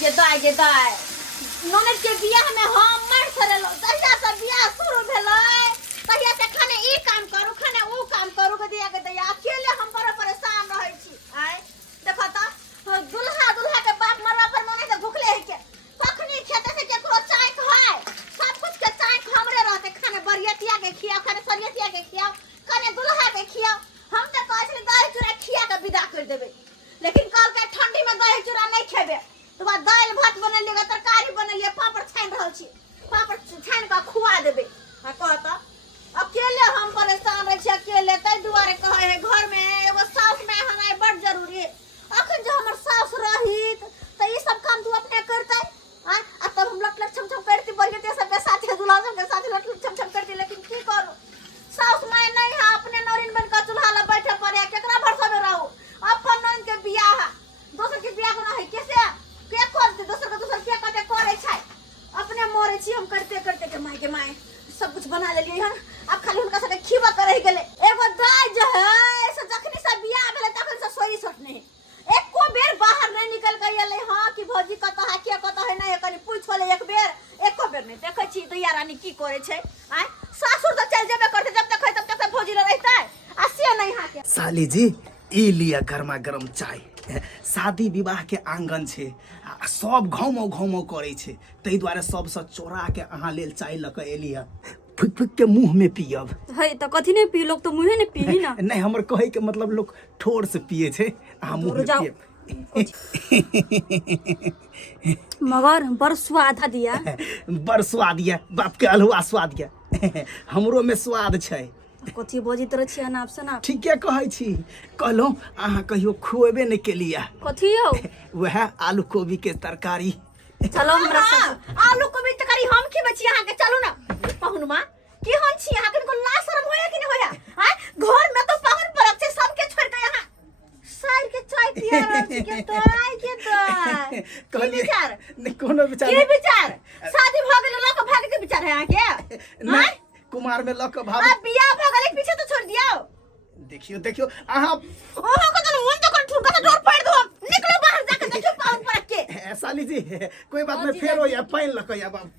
गे दाय ननद के बियाह में हम मर सरेलो तहिया से बियाह शुरू भेलै तहिया से खाने ई काम करू खाने ऊ काम करू के दिया के दैया अकेले हम बड़ा परेशान रहै छी आय देखो त दुल्हा के बाप मरवा पर मने से भूखले है के तखनी खेते से केकरो चाय खाय सब कुछ के चाय हमरे रहते खाने बरियतिया के खियाओ खाने सरियतिया के खियाओ खाने दुल्हा के खियाओ हम त कहै छी दही चूड़ा खिया के विदा कर देबै लेकिन कल के ठंडी में दही चूड़ा नहीं खेबे तो बाद दाल भात बनलिए तरकारी बनलिए पापड़ छान रहल छी पापड़ छान के खुआ देबे आ कहता अकेले हम परेशान रह छी अकेले तै दुआरे कहे है घर में एगो सास में हनाय बड़ जरूरी है अखन जो हमर सास रहित त ई सब काम तू अपने करतै आ तब हम लट छम छम करती बलिए सब के साथ दुल्हा सब के साथ लट छम छम करती लेकिन की करू सास माय नहीं है अपने नौरिन बन के चूल्हा ला बैठे पड़े केकरा भरोसा में रहू अपन नौन के बियाह दोसर के बियाह कोना है कैसे के कर दे दोसर के कते करे छै अपने मरे छी हम करते करते के माय सब कुछ बना लेलिए हन अब खाली उनका साथे खीवा करे गेले एगो दाई जे है से जखनी से बियाह भेले तखन से सोई सट नहीं एको बेर बाहर नहीं निकल के एले हां कि भौजी कत है के कत है नहीं कनी पूछ ले एक बेर एको बेर नहीं देखे छी दैया रानी की करे छै आय सासुर त चल जेबे करते जब तक तब भौजी ल रहतै आ से नहीं हा के साली जी ई लिया गर्मा गरम चाय शादी विवाह के आंगन छे सब घाव करे छे तै द्वारे सबसे चोरा के अहाँ लेल चाय ल के एलिया फुक फुक के मुंह में पियब है त कथि नहीं पी लोग तो मुंहे नहीं पी ना नहीं हमर कहे के मतलब लोग ठोर से पिए छे अहाँ मुंह में पिए मगर बड़ स्वाद दिया बड़ स्वाद या बाप के अलहुआ स्वाद या हमरो में स्वाद छै कथि बजित रह छी अनाप शनाप ठीके कहै छी कहलौं अहाँ कहियो खुएबे नहीं केलिया कथि यौ वह आलू कोबी के तरकारी चलो हमरा साथ आलू कोबी तरकारी हम की बची अहाँ के चलू ना पहुनमा की हम छी अहाँ के को ला शरम होया कि नहीं होया हां घर में तो पाहुन परक छे सबके छोड़ के यहां साइड के चाय पिया रहल छी के ताई के विचार नहीं कोनो विचार की विचार शादी भ गेल लोग भागे के विचार है अहाँ के नहीं कुमार में लक भाग अब बियाह भ गेल पीछे तो छोड़ दियो देखियो अहाँ ओहो को तो उन तो कर ठुका तो डोर फाड़ दो निकलो बाहर जाके देखियो पाहुन परक के साली जी कोई बात नहीं फेर हो या पाइन लक या बाब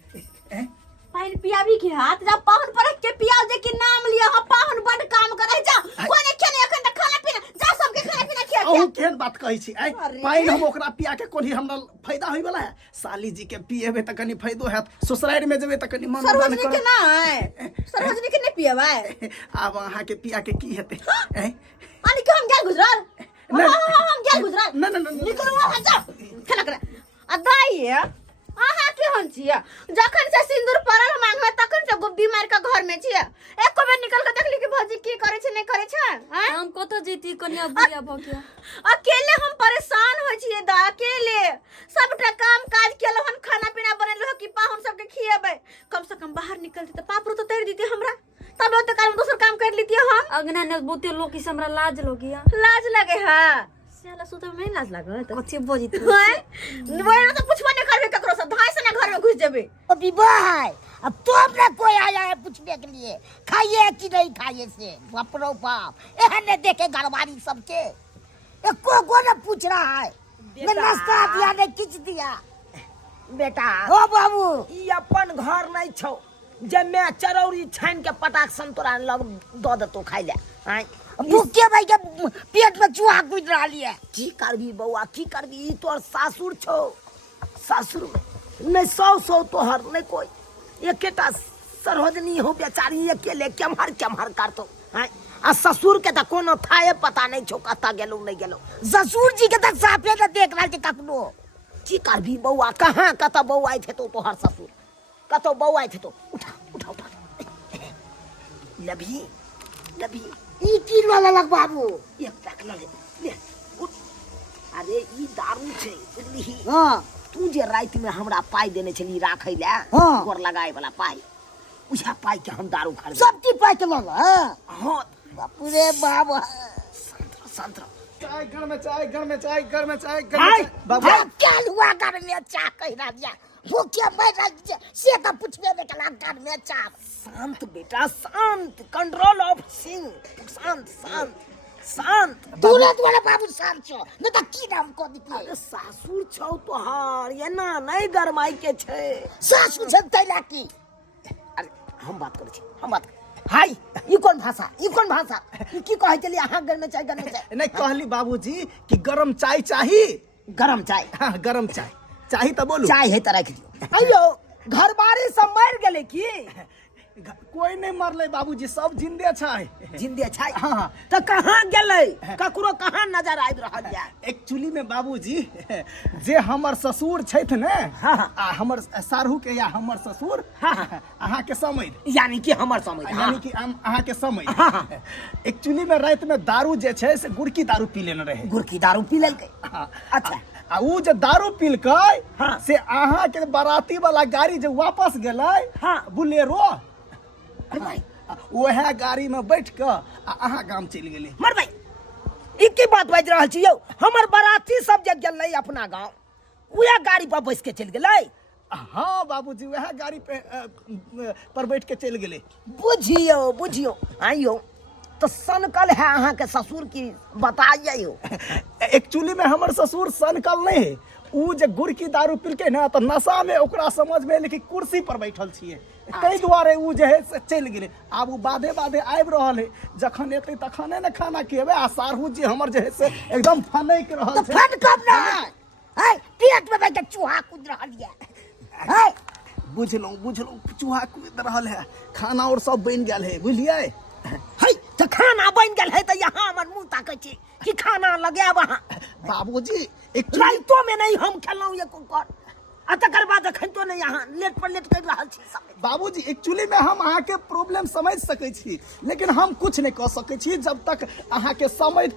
पाइन पियावी के हाथ जब पाहुन परक के पियाव जे के नाम लिया ह पाहुन बड़ काम करे जा कोने केने एखन त खाना पीना जा सबके खाना पीना खिया ओ केहन बात कहै छी आई पाइन हम ओकरा पिया के कोनी हमरा फायदा होय वाला है साली जी के पिएबे त कनी फायदो हैत ससुराल में जेबे त कनी मन दान कर के ना है सरवजनी के नहीं पिएबै अब अहाँ के पिया के की हेते आनी के हम गेल गुजराल हम गेल गुजराल न निकलो वहां जा खाना करे अदाई अहाँ के हन छिया जखन से सिंदूर परल मांगवे तखन से गुब्बी मार के घर में छिया एको बेर निकल के देखली कि भौजी की करे छै नहीं करे छै हम कत जेती कनिया बुढ़िया भ गया अकेले हम परेशान हो छिए दा अकेले सबटा काम काज केलो हम खाना पीना बनेलो कि पाहुन सबके खिएबै कम से कम बाहर निकलते त पापड़ तो तैर दीते हमरा तब तो काम दूसरा काम कर लेती हम अगना ने बहुते लोग की हमरा लाज लोगिया लाज लगे है साला सुते में लाज लागत कथि बजित वही तो पूछबा नहीं करबे ककरो से धाय से ना घर में घुस जेबे ओ विवाह अब तो अपना कोई आया है पूछने के लिए खाइए कि नहीं खाइए से बाप रो बाप एहने देखे घरवारी सबके एको को न पूछ रहा है मैं नाश्ता दिया नहीं किछ दिया बेटा ओ बाबू ई अपन घर नहीं छौ जे मैं चरौरी छान के पटाक संतोरा लग द देतो खाइ ले आय भूखे भाई के पेट में चूहा कूद रहा है की करबी बौआ की करबी ई तोर सासुर छौ सासुर में नहीं सौ तोहर नहीं कोई एकेटा सरहदनी हो बेचारी अकेले केम्हर करतो आय आ ससुर के त कोनो थाए पता नहीं छौ कता गेलो नहीं गेलो ससुर जी के तक साफे न देख रहा है कखनो की करबी बौआ कहाँ कत बौआ हेतो तोहर ससुर कतो बौआ हेतो उठा लभी ई की वाला लग बाबू एक पैक ले उठ अरे ई दारू छै बुझली हां तू जे रात में हमरा पाई देने छली राखै ले हाँ। गोर लगाए वाला पाई उछा पाई के हम दारू खरीद सब की पाई के लग हां बापू रे बाबा संतरा चाय घर में चाय बाबू क्या हुआ घर में चाय कह रहा दिया भूखे बैठा से तो पूछबे ने कला घर में चाय शांत बेटा शांत कंट्रोल ऑफ सिंह शांत शांत। तुरंत वाला बाबू शांत छो न त की नाम को दिए अरे सासुर छौ तोहार ये ना नहीं गरमाई के छे। सासु जनता लाकी अरे हम बात करै छी, हम बात हाय ई कोन भाषा, ई कोन भाषा, ई की कहै छली अहाँ घर में चाय नहीं कहली बाबूजी कि गरम चाय चाही। गरम चाय, हाँ गरम चाय चाही तो बोलू। चाय है त राख दियो। अयो घर बारी सब मर गेले की? कोई नहीं मरले बाबूजी, सब जिंदे छै। जिंदे छै? हाँ। तो कहाँ गेले? ककरो कहाँ नजर आबि रहल या? एक्चुअली में बाबूजी जे हमर ससुर छथि ने, हाँ। आ हमर सारू के या हमर ससुर, हाँ। अहाँ के समझ, यानी कि हमर समझ, यानी कि अहाँ के समझ। हाँ। एक्चुअली में रात में दारू जे छै से गुड़की दारू पी लेने रहे। गुड़की दारू पी लेलकै? हाँ। अच्छा। आ उ जे दारू पीलकै, हाँ। से अहाँ के बाराती वाला गाड़ी जे वापस गेलै, हाँ। बुलेरो, भाई वह गाड़ी में बैठ के अहाँ गाम चलि गेली। मर भाई ई की बात बाजि रहल छी यौ? हमर बाराती सब जे गेलै अपना गांव, उहे गाड़ी पर बैस के चलि गेलै? हाँ बाबूजी वह गाड़ी पे पर बैठ के चलि गेले। बुझियो बुझियो। आइयो तो सनकल है अहाँ के ससुर की बताइए। एक्चुअली में हमर ससुर सनकल नहीं है, उ जे गुड़की दारू पीलकै ना तो नशा में ओकरा समझ में एलै कि कुर्सी पर बैठल छियै, ताहि दुआरे उ जे है से चलि गेलै। आब उ बाधे बाधे आबि रहल है, जखन एतै तखने ने खाना खिएबै। आ सारू जी हमर जे है से एकदम फनैक रहल तो छै। फट कब ना है पेट में बैठ चूहा कूद रहल है है बुझलहुँ चूहा कूद रहल है, खाना और सब बनि गेल है, बुझलियै? है तो खाना बन गेल है तो यहाँ हमर मुंह ताकै छी कि खाना लगाब अहाँ? बाबूजी एक्चुअली राइतो में नहीं हम खेलौं ये कुकर, आ तकर बाद एखन तो नहीं यहाँ लेट पर लेट कर रहल छी सब। बाबूजी एक्चुअली में हम अहाँ के प्रॉब्लम समझ सकै छी, लेकिन हम कुछ नहीं कह सकै छी जब तक अहाँ के समझ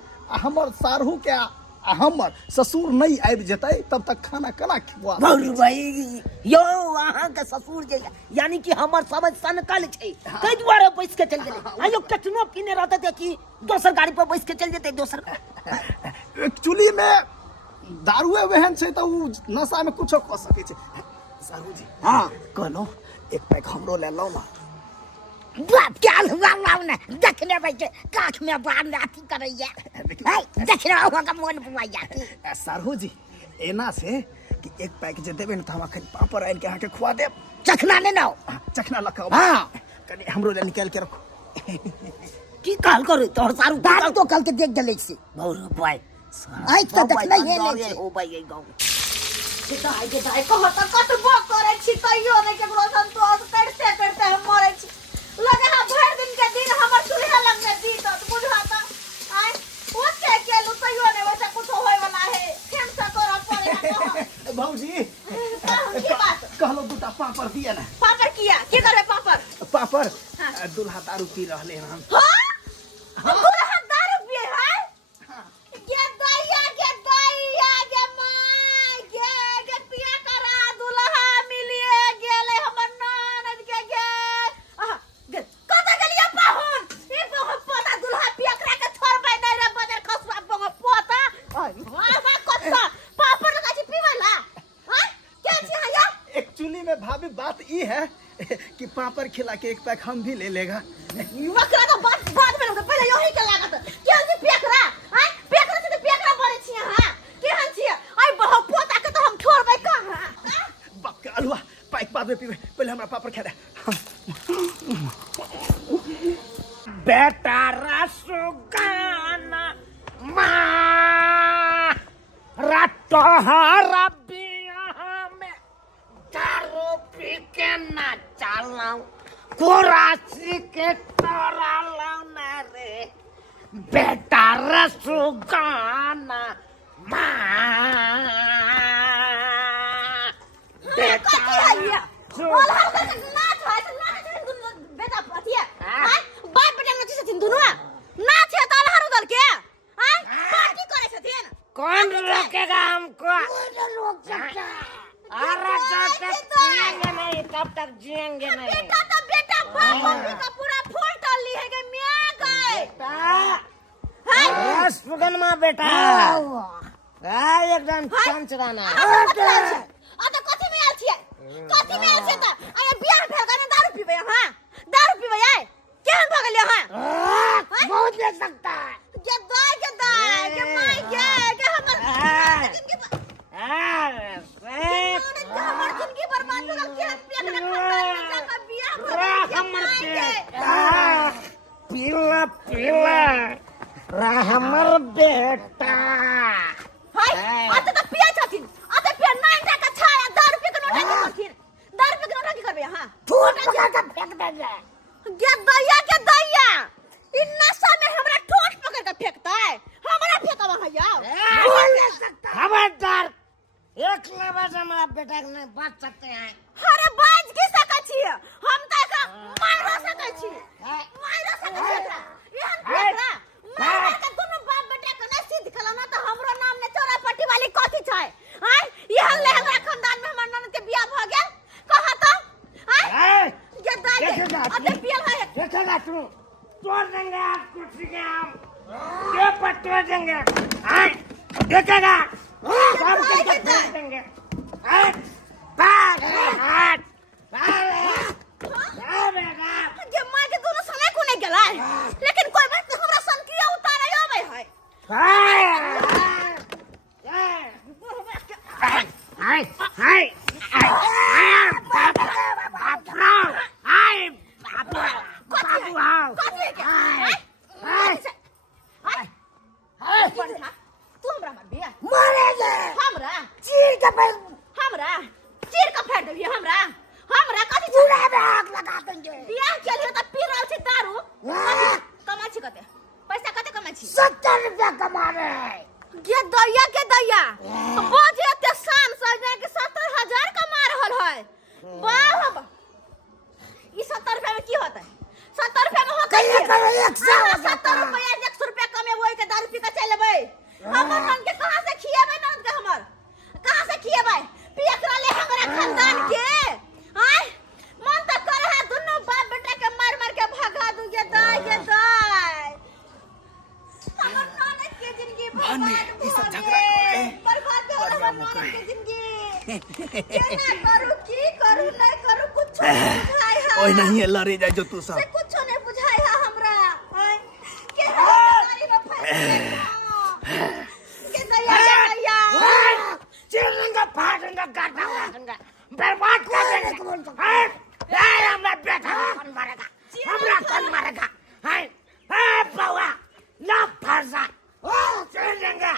हमर सारू के आ हमर ससुर नहीं आबि जेतै तब तक खाना केना खिवा। बोलू भाई यो अहाँ के ससुर जे यानी कि हमर समझ सनकल छै, ताहि दुआरे बैस के चल गेलै। आइयो केतनो पीने रहते थे कि दोसर गाड़ी पर बैस के चल जेते दोसर। एक्चुअली में दारुए वहन छै तो उ नशा में कुछो कह सकै छै। सारू जी हाँ कहलो एक पैक हमरो ले लो ना। बाप क्या हुआ लाऊ ने देखने बैठे काख में बाहर नाती करैया है देखने होगा मन बुआइया की। सारू जी एना से कि एक पैक जे देबे न त हम अखन पापड़ आइल के अहाँ के खुआ देब। चखना ने ना चखना लखाओ। हाँ। कनी हमरो ले निकाल के रखो। की कहल करू तोहर सारू दारू तो कल के देख गेलै से बोलू भाई आई तो देखले हे नहीं छै। ओ भाई ए गांव दाई के दाई कहत कतबो करे छी तइयो नहीं केकरो संतोष करते हम मरै छी। लगे हां भर दिन के दिन हमर चूल्हा लग में दी तो बुझा त आय ओते केलु तइयो नहीं वैसे कुछ होय वाला है फेन से कर पड़े है। भौजी की बात कहलो दूटा पापड़ दिया ना। पापड़ किया की करे पापड़ पापड़ दूल्हा दारू पी रहले हैं हम। हां दूल्हा दारू पिए है। के दैया के माय के पिया करा दूल्हा मिलिए गेले हमर ननद के गे कत गेलिए पाहुन ई बहुत पोता दूल्हा पिया करा के छोड़बै नै रे बजर खसवा बहुत पोता हां कत पापड़ लगा छी पीवला हां के छी या। एक्चुअली में भाभी बात ई है कि पापड़ खिला के एक पैक हम भी ले लेगा। वकरा तो बात में हमके पहले यही के लागत के जी पेकरा हां पेकरा से पेकरा बड़े छी हां केहन छी आई बहुत पोता के तो हम छोड़बै कहां। बाप के अलुआ पैक बाद में पीबे, पहले हमरा पापड़ खा दे। बेटा रसुगाना माँ रटहरा बियाह में दारू पी के ना चलाऊं कुरासी के तोरा लाना रे बेटा रसुगाना माँ बेटा बोल हम के नाच है नाच बेटा पतिया हां बाप बेटा नाच छथिन दुनु नाच है ताल हरु दल के हां पार्टी करे छथिन। कौन रोकेगा हमको? अरे जब तक जिएंगे नहीं तब तक जिएंगे नहीं। बेटा तो बेटा बाप का पूरा फूल डाल ली है के मैं गए बस सुगनमा बेटा एकदम चंचराना आ तो कथि में आल छियै कथि में आल छियै त अरे बियाह भेल गने दारू पीबै हां दारू पीबै आय केहन भ गेलियै हां बहुत ले सकता है जे दाई बस हमारा बेटा के नहीं बात सकते हैं। अरे बाज की सकै छी हम त एकरा मारो सकै छी मारो सकै छी एकरा एहन बेटा मार के दुनु बाप बेटा के नहीं सिद्ध कलौ ना त हमरो नाम ने चोरापट्टी वाली कथि छै आय एहन ले हमरा खानदान में हमर ननद के बियाह भ गेल कहा त आय ये दाई अते पियल है देखेगा तू तोड़ देंगे आप कुर्सी के हम ये पट्टे देंगे हाँ देखेगा सब करके तोड़ देंगे हाँ भाग हाथ ये मार के दोनों समय को नहीं गेलै लेकिन कोई बात हमरा सन किया उतारे आबै है हाय हाय तू हमरा मार बिया मरेंगे हमरा चीर के पे हमरा चीर के फेंक देबी हमरा हमरा कथि पूरा में आग लगा देंगे बियाह के लिए त पी रहल छी दारू कमा छी कते पैसा कते कमा छी 70 रुपया कमा रहे हैं के दैया बोझे ते शान सजने के 70,000 कमा रहल है वाह वाह ई 70 रुपया में की होता है 70 रुपया में होता है 70 रुपया 100 रुपया कमेबै के दारू पी के चल लेबै हमर नन के कहां से खिएबै नन के हमर कहां से खिएबै पियकरा ले हमरा खानदान के आय मन त करे है दुनु बाप बेटा के मार मार के भगा दू ये दाई हमर ननद के जिंदगी बर्बाद ई सब झगड़ा करे बर्बाद हो हमर ननद के जिंदगी केना करू की करू नहीं करू कुछ नहीं बुझाई है ओए नहीं लड़े जाए जो तू से सब कुछ नहीं बुझाई है हमरा ओए के हमारी में फंस के दैया चीरेंगे फाड़ेंगे गाड़ा उड़ाएंगे बर्बाद कर देंगे हाय हाय हमरा बेटा कौन मारेगा हमरा कौन मारेगा हाय हाय बाबा ना फंसा ओ चीरेंगे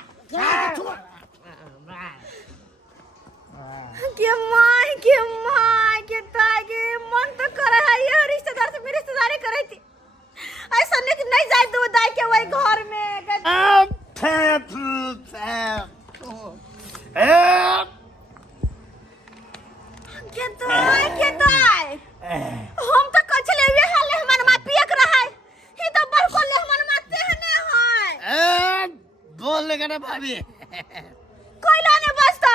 के तागे मन तो करे है ये रिश्तेदार से मेरी रिश्तेदारी करे थी ऐसा नहीं जाए दो दाई के वही घर में के दाई हम तो कचले वे हाले हमन मा पियक रहा है ही तो बर को ले हमन माते है है बोल लेगा ना भाभी कोयला ने बसता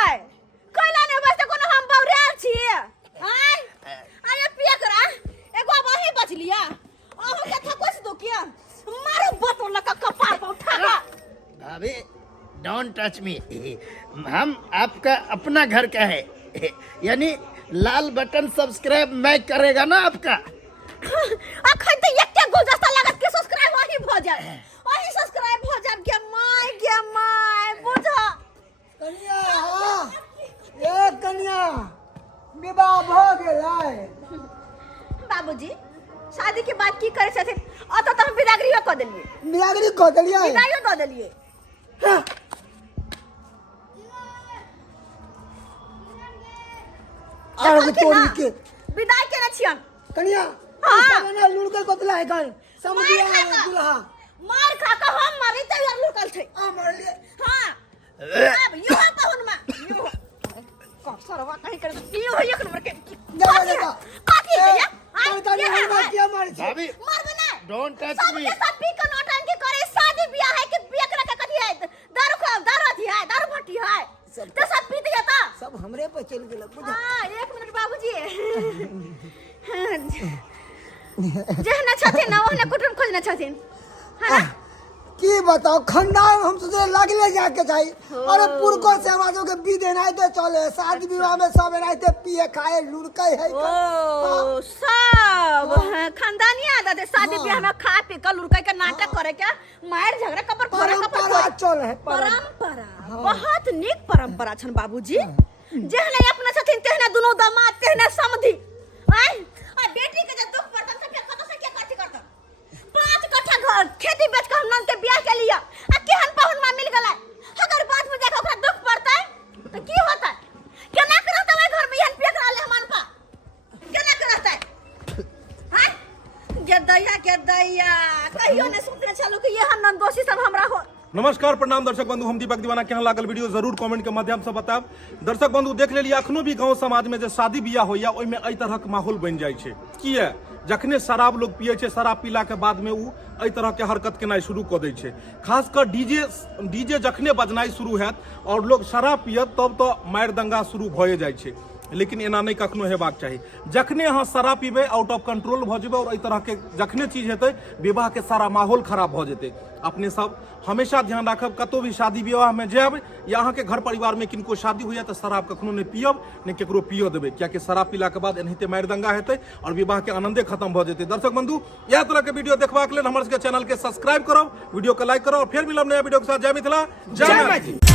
कोनो हम बौराल छी आय आय पियक रहा एगो वही बच लिया अहू के थकोस दो किया मारो बतो लका कपार पे उठागा भाभी डोंट टच मी हम आपका अपना घर का है यानी लाल बटन सब्सक्राइब मैं करेगा ना आपका अखन तो एकटा गुलदस्ता लागत के सब्सक्राइब वही भ जाए वही सब्सक्राइब भ जाए के माय बुझा कन्या हाँ ए कन्या विवाह भ गेलै बाबूजी शादी के बाद की करे छथिन अत त हम बिदागरीयो क देलिए बियागरी कह देलियै विदाइयो द देलिए और तोरी के विदाई केने छियन कन्या हाँ। सामने लुड़कर कोतला है कन समझिया दुल्हा मार खा के हम मारी त यार लुकल छै आ मार ले हां अब यो पाहुन में यो कब सरवा कहीं कर यो एक नंबर के जा जा काकी है या कन्या हमरा क्या मार छै भाभी मार बना डोंट टच सब मी के सब पी के नौटंकी करे शादी ब्याह है कि बेकरा के कथी है दारू थी है दारू भट्टी है तो सब पी दिया था सब हमरे पे चल गेल बुझा हां एक मिनट बाबूजी जहना छथिन ना ओहना कुटुम खोजना छथिन है ना की बताओ खानदान हम सोचे लागले जाके जाई अरे पुरको से हमारो के विधि नहीं तो चले शादी विवाह में सब रहते पिए खाए लुड़के है ओ सब खानदानी आदत है शादी ब्याह में खा पी के लुड़के के नाटक करे के मार झगड़ा कपर खोरे कपर परंपरा चल है परंपरा बहुत नीक परंपरा छन बाबूजी जेहने अपना छथिन तेहने दुनो दामाद तेहने समधि आय आ बेटी के जब दुख पड़तन त कत से के कथि करतन 5 कट्ठा घर खेती बेच के हम नन के ब्याह के लिया आ केहन पाहुन में मिल गेलै अगर बाद में जाके ओकरा दुख पड़तै त की होतै केना करतै ओइ घर में एहन पेक रहले हमन पा केना करतै हां के दैया कहियो ने सोचने छलु कि ये हम नन दोषी सब हमरा हो नमस्कार प्रणाम दर्शक बंधु, हम दीपक दीवाना। केहन लागल वीडियो जरूर कमेंट के माध्यम से बताब। दर्शक बंधु देख लेलिए अखनो भी गांव समाज में जे शादी बियाह होइया ओइमे एहि तरह के माहौल बन जाइ छै। किया जखने शराब लोग पिए छै, शराब पीला के बाद में उ एहि तरह के हरकत केनाइ शुरू कऽ दै छै। खासकर डीजे जखने बजनाइ शुरू हैत और लोग शराब पियत तब तो मारि दंगा शुरू भए जाइ छै। लेकिन एना नहीं कखनो हेबाक चाही। जखने अहाँ शराब पीबे आउट ऑफ कंट्रोल भऽ जेबै और एहि तरह के जखने चीज हेतै विवाह के सारा माहौल खराब भऽ जेतै। अपने सब हमेशा ध्यान राखब, कतौ भी शादी विवाह में जायब या अहाँ के घर परिवार में किनको शादी होइया तो शराब कखनो नहीं पियब, नहीं केकरो पियो देबै, कियाकि शराब पीला के बाद एनाहिते मारि दंगा हेतै और विवाह के आनंदे खत्म भऽ जेतै। दर्शक बंधु इएह तरह के वीडियो देखबाक लेल हमर सबके चैनल के सब्सक्राइब करब, वीडियो के लाइक करब और फिर मिलब नया वीडियो के साथ। जय मिथिला, जय मैथिली।